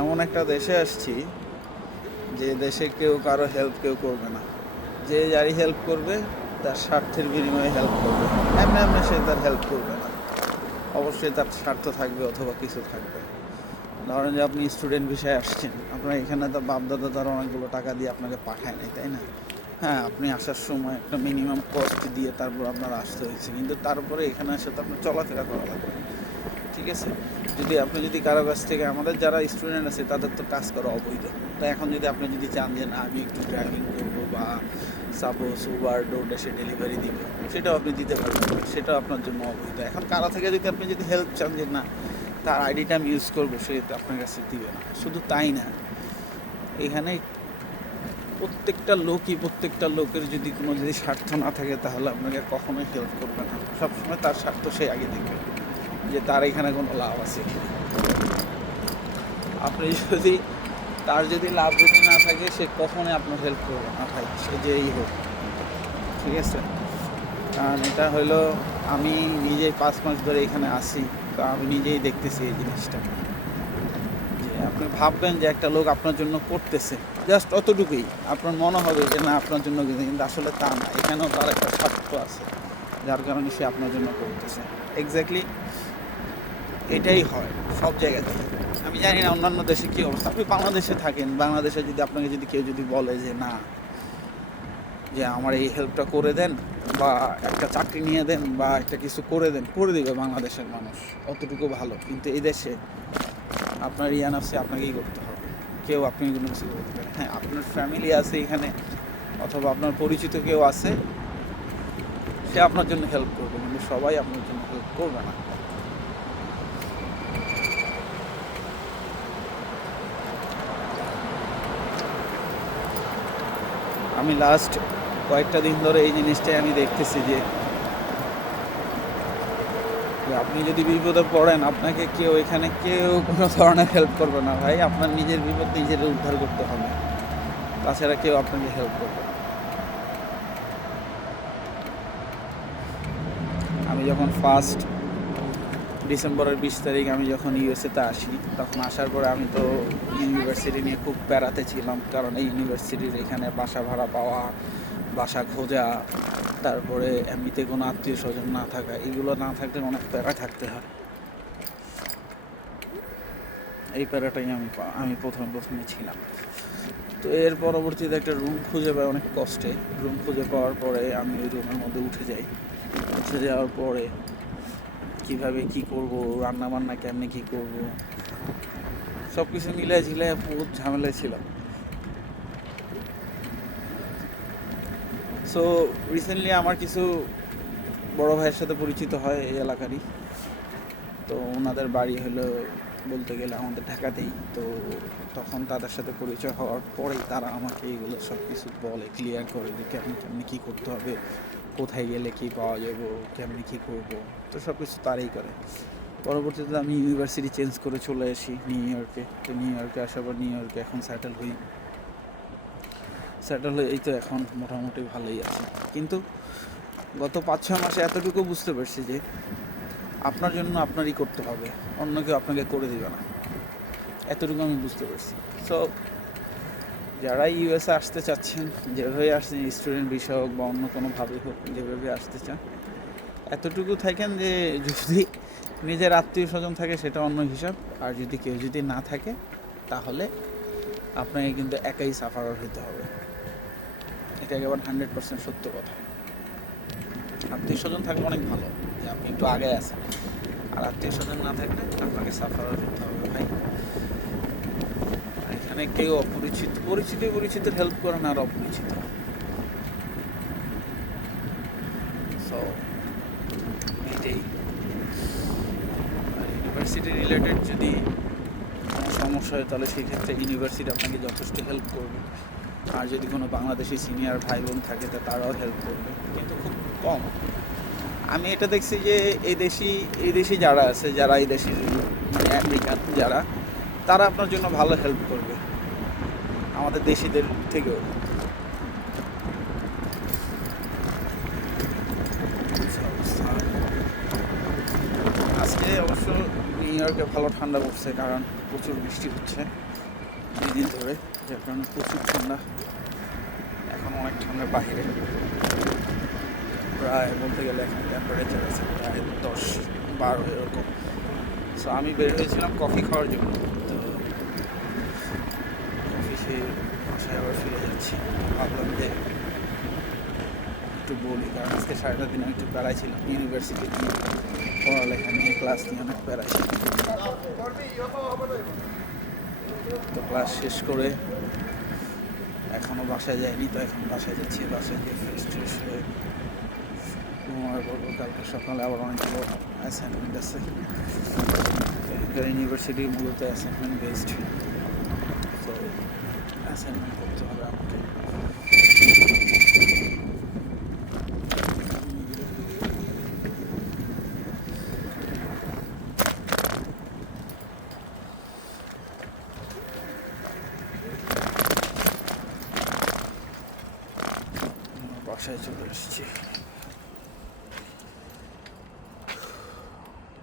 এমন একটা দেশে আসছি যে দেশে কেউ কারো হেল্প কেউ করবে না। যে যারই হেল্প করবে তার স্বার্থের বিনিময়ে হেল্প করবে, এমনি এমনি সে তার হেল্প করবে না। অবশ্যই তার স্বার্থ থাকবে অথবা কিছু থাকবে। ধরেন যে আপনি স্টুডেন্ট ভিসায় আসছেন, আপনার এখানে তো বাপদাদা তার অনেকগুলো টাকা দিয়ে আপনাকে পাঠায় নাই, তাই না? হ্যাঁ, আপনি আসার সময় একটা মিনিমাম কস্ট দিয়ে তারপর আপনার আসতে হয়েছে, কিন্তু তারপরে এখানে এসে তো আপনার চলাফেরা করা লাগবে, ঠিক আছে? আপনি যদি কারো কাছ থেকে, আমাদের যারা স্টুডেন্ট আছে তাদের তো কাজ করা অবৈধ। তো এখন যদি আপনি যদি চান যে না আমি একটু ড্রাইভিং করবো বা সাপোজ উবার ডোরড্যাশে ডেলিভারি দিব, সেটাও আপনি দিতে পারবেন, সেটাও আপনার জন্য অবৈধ। এখন কারো থেকে যদি আপনি যদি হেল্প চান যে না তার আইডিটা আমি ইউজ করবো, সে আপনার কাছে দিবে না। শুধু তাই না, এখানে প্রত্যেকটা লোকের যদি কোনো যদি স্বার্থ না থাকে তাহলে আপনাকে কখনোই হেল্প করবে না। সবসময় তার স্বার্থ সে আগে দেখবে, যে তার এখানে কোনো লাভ আছে। আপনি যদি তার যদি লাভ যদি না থাকে সে কখনোই আপনার হেল্প করবে না ভাই, সে যেই হোক, ঠিক আছে? কারণ এটা হলো, আমি নিজেই 5 মাস ধরে এখানে আসি, তো আমি নিজেই দেখতেছি এই জিনিসটা। যে আপনি ভাববেন যে একটা লোক আপনার জন্য করতেছে, জাস্ট অতটুকুই আপনার মনে হবে যে না আপনার জন্য, কিন্তু আসলে তা না, এখানেও তার একটা স্বার্থ আছে যার কারণে সে আপনার জন্য করতেছে। এক্স্যাক্টলি এটাই হয় সব জায়গাতে। আমি জানি না অন্যান্য দেশে কী অবস্থা। আপনি বাংলাদেশে থাকেন, বাংলাদেশে যদি আপনাকে যদি কেউ যদি বলে যে না, যে আমার এই হেল্পটা করে দেন বা একটা চাকরি নিয়ে দেন বা একটা কিছু করে দেন, করে দেবে বাংলাদেশের মানুষ, অতটুকু ভালো। কিন্তু এই দেশে আপনার আছে, আপনাকেই করতে হবে, কেউ আপনি কোনো কিছু করতে পারেন। হ্যাঁ, আপনার ফ্যামিলি আছে এখানে অথবা আপনার পরিচিত কেউ আছে, সে আপনার জন্য হেল্প করবে, কিন্তু সবাই আপনার জন্য হেল্প করবে না। আমি লাস্ট কয়েকটা দিন ধরে এই জিনিসটাই আমি দেখতেছি যে আপনি যদি বিপদে পড়েন, আপনাকে কেউ এখানে কেউ কোনো ধরনের হেল্প করবে না ভাই। আপনার নিজের বিপদ নিজের উদ্ধার করতে হবে, তাছাড়া কেউ আপনাকে হেল্প করবে না। আমি যখন ফার্স্ট ডিসেম্বরের 20 তারিখ আমি যখন ইউএসএতে আসি, তখন আসার পরে আমি তো ইউনিভার্সিটি নিয়ে খুব প্যারাতে ছিলাম। কারণ এই ইউনিভার্সিটির এখানে বাসা ভাড়া পাওয়া, বাসা খোঁজা, তারপরে এমনিতে কোনো আত্মীয় স্বজন না থাকা, এগুলো না থাকলে অনেক প্যারা থাকতে হয়। এই প্যারাটাই আমি প্রথমে ছিলাম। তো এর পরবর্তীতে একটা রুম খুঁজে পাই অনেক কষ্টে। রুম খুঁজে পাওয়ার পরে আমি ওই রুমের মধ্যে উঠে যাই। উঠে যাওয়ার পরে কীভাবে কী করব, রান্নাবান্না কেমনি কী করব, সব কিছু মিলিয়ে ঝিলিয়ে বহুত ঝামেলায় ছিলাম। সো রিসেন্টলি আমার কিছু বড় ভাইয়ের সাথে পরিচিত হয় এই এলাকারই। তো ওনাদের বাড়ি হলো বলতে গেলে আমাদের ঢাকাতেই। তো তখন তাদের সাথে পরিচয় হওয়ার পরেই তারা আমাকে এগুলো সব কিছু বলে, ক্লিয়ার করে যে কেমনি কী করতে হবে, কোথায় গেলে কী পাওয়া যাবে, কেমনি কী করবো। তো সব কিছু তারাই করে। পরবর্তীতে আমি ইউনিভার্সিটি চেঞ্জ করে চলে আসি নিউ ইয়র্কে। তো নিউ ইয়র্কে আসার পর নিউ ইয়র্কে এখন সেটেল হই। এই তো এখন মোটামুটি ভালোই আছে। কিন্তু গত 5-6 মাসে এতটুকু বুঝতে পারছি যে আপনার জন্য আপনারই করতে হবে, অন্য কেউ আপনাকে করে দেবে না, এতটুকু আমি বুঝতে পারছি। সো যারা ইউএসএ আসতে চাচ্ছেন, যেভাবে আসছেন, স্টুডেন্ট বিষয় হোক বা অন্য কোনোভাবেই হোক, যেভাবে আসতে চান, এতটুকু থাকেন যে যদি নিজের আত্মীয় স্বজন থাকে সেটা অন্য হিসাব, আর যদি কেউ যদি না থাকে তাহলে আপনাকে কিন্তু একাই সাফারার হতে হবে। এটা একেবারে 100% সত্য কথা। আত্মীয় স্বজন থাকলে অনেক ভালো, যে আপনি একটু আগে আসেন, আর আত্মীয় স্বজন না থাকলে আপনাকে সাফারার হতে হবে ভাই। এখানে কেউ পরিচিত হেল্প করেন আর অপরিচিত। সো এইটাই। ইউনিভার্সিটি রিলেটেড যদি কোনো সমস্যা হয় তাহলে সেই ক্ষেত্রে ইউনিভার্সিটি আপনাকে যথেষ্ট হেল্প করবে। আর যদি কোনো বাংলাদেশি সিনিয়র ভাই বোন থাকে তা তারাও হেল্প করবে, কিন্তু খুব কম। আমি এটা দেখছি যে এই দেশি যারা আছে, যারা এই দেশের মানে আমেরিকান যারা, তারা আপনার জন্য ভালো হেল্প করবে আমাদের দেশিদের থেকেও। আজকে অবশ্য নিউ ইয়র্কে ভালো ঠান্ডা পড়ছে, কারণ প্রচুর বৃষ্টি হচ্ছে। দিন ধরে, যার কারণে প্রচুর ঠান্ডা। এখন অনেক ঠান্ডা বাইরে, প্রায় বলতে গেলে এখন টেম্পারেচার আছে প্রায় 10-12 এরকম। সো আমি বের হয়েছিলাম কফি খাওয়ার জন্য, তো কফি খেয়ে বাসায় আবার ফিরে যাচ্ছি। ভাবলাম যে একটু বলি, কারণ আজকে সারাটা দিন আমি একটু প্যারাই ছিলাম, ইউনিভার্সিটি নিয়ে পড়ালেখা নিয়ে, ক্লাস নিয়ে অনেক প্যারাই ছিলাম। তো ক্লাস শেষ করে এখনও বাসায় যাইনি, তো এখন বাসায় যাচ্ছি। বাসায় গিয়ে ফ্রেশ ট্রেশ হয়ে ঘুমার পড়বো। কালকে সকালে আবার অনেকগুলো অ্যাসাইনমেন্ট আছে। ইউনিভার্সিটি মূলত অ্যাসাইনমেন্ট বেসড, তো অ্যাসাইনমেন্ট করতে হবে আমাকে। বাসায় চলে এসেছি।